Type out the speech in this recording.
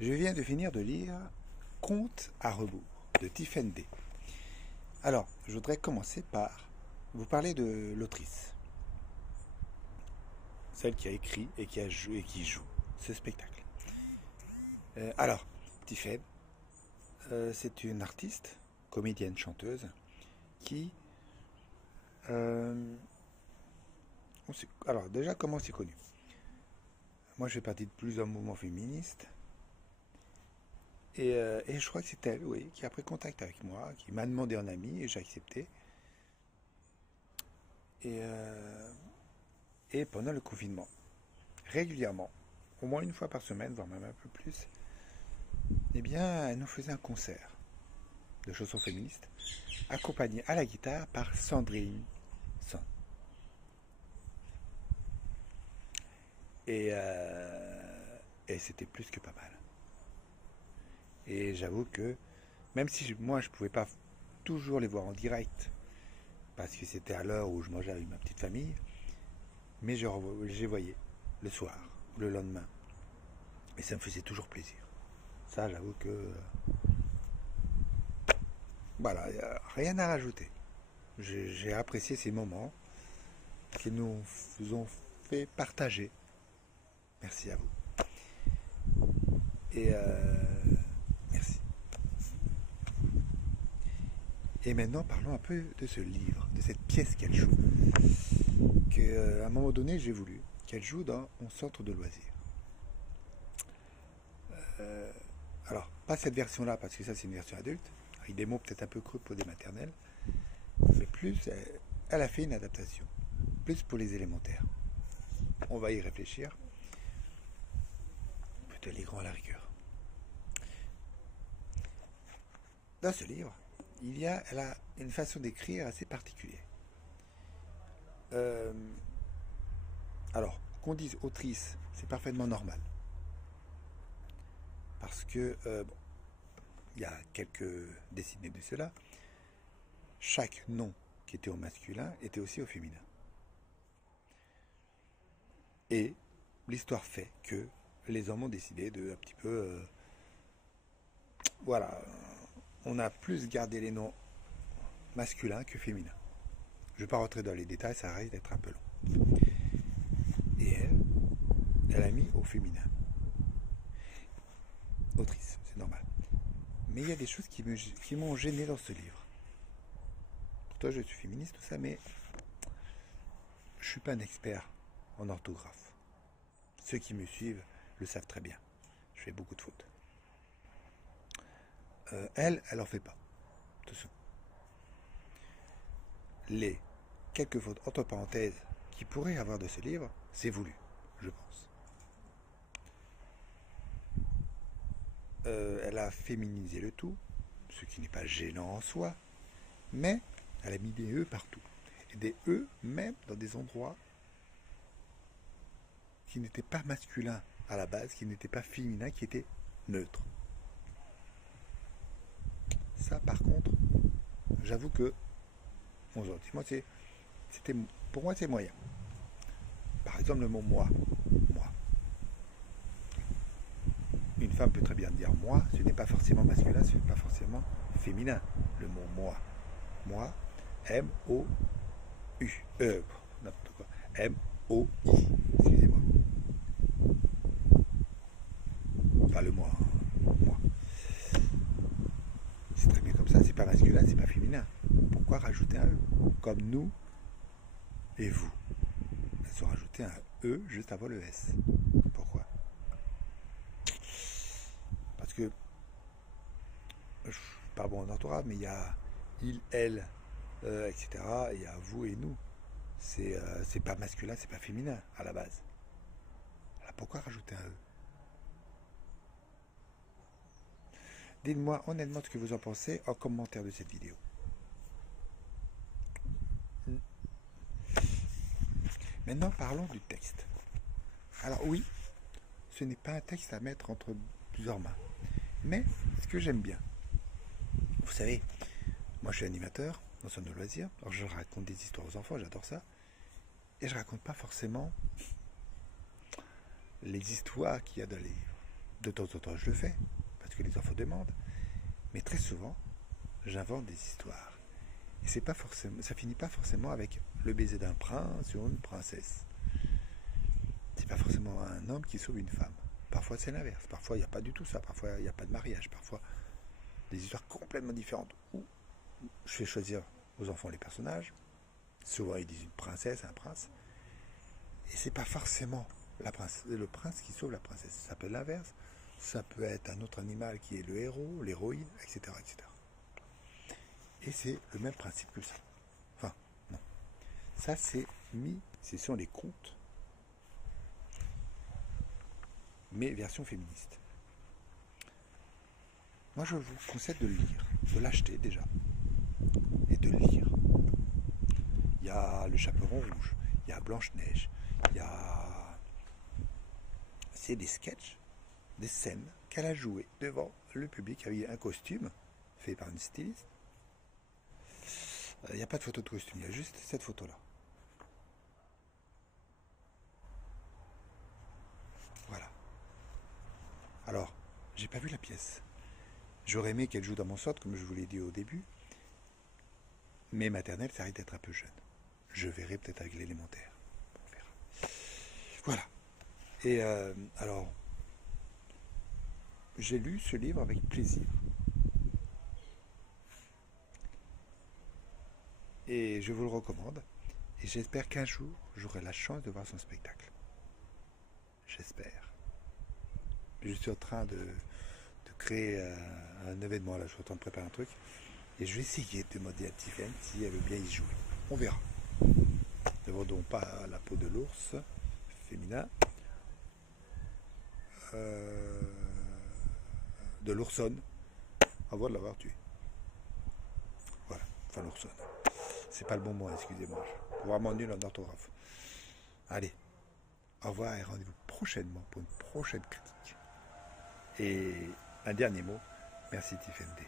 Je viens de finir de lire Conte à rebours de Tiffen D. Alors, je voudrais commencer par vous parler de l'autrice, celle qui a écrit et qui joue ce spectacle. Alors, Tiffen, c'est une artiste, comédienne, chanteuse, qui... alors, déjà, comment c'est connu? Moi, je fais partie de plusieurs mouvements féministes. Et je crois que c'est elle, oui, qui a pris contact avec moi, qui m'a demandé en ami et j'ai accepté. Et, euh, et pendant le confinement, régulièrement, au moins une fois par semaine, voire même un peu plus, eh bien, elle nous faisait un concert de chansons féministes, accompagné à la guitare par Sandrine Sand. Et, euh, et c'était plus que pas mal. Et j'avoue que, même si moi je pouvais pas toujours les voir en direct, parce que c'était à l'heure où je mangeais avec ma petite famille, mais je les voyais le soir, le lendemain. Et ça me faisait toujours plaisir. Ça, j'avoue que... voilà, y a rien à rajouter. J'ai apprécié ces moments qui nous ont fait partager. Merci à vous. Et merci. Et maintenant, parlons un peu de ce livre, de cette pièce qu'elle joue. À un moment donné, j'ai voulu qu'elle joue dans mon centre de loisirs. Euh, alors, pas cette version-là, parce que ça, c'est une version adulte, avec des mots peut-être un peu creux pour des maternelles, mais plus, elle a fait une adaptation, plus pour les élémentaires. On va y réfléchir, peut-être les grands à la rigueur. Dans ce livre, elle a une façon d'écrire assez particulière. Euh, alors, qu'on dise autrice, c'est parfaitement normal. Parce que, bon, il y a quelques décennies de cela, chaque nom qui était au masculin était aussi au féminin. Et l'histoire fait que les hommes ont décidé de un petit peu... voilà, on a plus gardé les noms masculins que féminins. Je ne vais pas rentrer dans les détails, ça risque d'être un peu long. Et elle a mis au féminin. Autrice, c'est normal. Mais il y a des choses qui m'ont gêné dans ce livre. Pourtant, je suis féministe, tout ça, mais je ne suis pas un expert en orthographe. Ceux qui me suivent le savent très bien. Je fais beaucoup de fautes. Elle en fait pas. Attention. Les quelques fautes entre parenthèses qui pourraient avoir de ce livre, c'est voulu, je pense. Elle a féminisé le tout, ce qui n'est pas gênant en soi, mais elle a mis des E partout. Et des E même dans des endroits qui n'étaient pas masculins à la base, qui n'étaient pas féminins, qui étaient neutres. Ça, par contre, j'avoue que mon sentiment, c'était, pour moi, c'est moyen. Par exemple, le mot moi. Moi. Une femme peut très bien dire moi, ce n'est pas forcément masculin, ce n'est pas forcément féminin. Le mot moi. Moi, M-O-U. N'importe quoi. M-O-I. Excusez-moi. Enfin, le moi. Moi. C'est très bien comme ça, c'est pas masculin, c'est pas féminin. Pourquoi rajouter un E? Comme nous et vous. Elles ont rajouté un E juste avant le S. Pourquoi? Parce que je suis pas bon en orthographe, mais il y a il, elle, etc. Et il y a vous et nous. C'est pas masculin, c'est pas féminin à la base. Alors pourquoi rajouter un E? Dites-moi honnêtement ce que vous en pensez en commentaire de cette vidéo. Maintenant, parlons du texte. Alors oui, ce n'est pas un texte à mettre entre plusieurs mains. Mais ce que j'aime bien, vous savez, moi je suis animateur dans centre de loisirs, alors je raconte des histoires aux enfants, j'adore ça. Et je raconte pas forcément les histoires qu'il y a dans les livres. De temps en temps, je le fais, parce que les enfants demandent. Mais très souvent, j'invente des histoires. Et c'est pas forcément, ça finit pas forcément avec le baiser d'un prince ou une princesse. C'est pas forcément un homme qui sauve une femme. Parfois, c'est l'inverse. Parfois, il n'y a pas du tout ça. Parfois, il n'y a pas de mariage. Parfois, des histoires complètement différentes où je fais choisir aux enfants les personnages. Souvent, ils disent une princesse, un prince. Et c'est pas forcément le prince qui sauve la princesse. Ça peut être l'inverse. Ça peut être un autre animal qui est le héros, l'héroïne, etc., etc. Et c'est le même principe que ça. Enfin, non. Ça, ce sont les contes, mais version féministe. Moi, je vous conseille de le lire, de l'acheter déjà, et de le lire. Il y a le Chaperon Rouge, il y a Blanche-Neige, il y a... C'est des sketchs, des scènes qu'elle a jouées devant le public avec un costume fait par une styliste. Il n'y a pas de photo de costume, il y a juste cette photo-là. Voilà. Alors, j'ai pas vu la pièce. J'aurais aimé qu'elle joue dans mon sort, comme je vous l'ai dit au début. Mais maternelle, ça risque d'être un peu jeune. Je verrai peut-être avec l'élémentaire. On verra. Voilà. Et alors, j'ai lu ce livre avec plaisir. Et je vous le recommande. Et j'espère qu'un jour, j'aurai la chance de voir son spectacle. J'espère. Je suis en train de créer un événement, là, je suis en train de préparer un truc. Et je vais essayer de demander à Tiffany si elle veut bien y jouer. On verra. Ne vendons pas la peau de l'ours féminin. De l'oursonne, avant de l'avoir tué. Voilà, enfin l'oursonne. C'est pas le bon mot, excusez-moi. Je suis vraiment nul en orthographe. Allez, au revoir et rendez-vous prochainement pour une prochaine critique. Et un dernier mot, merci Tiffany.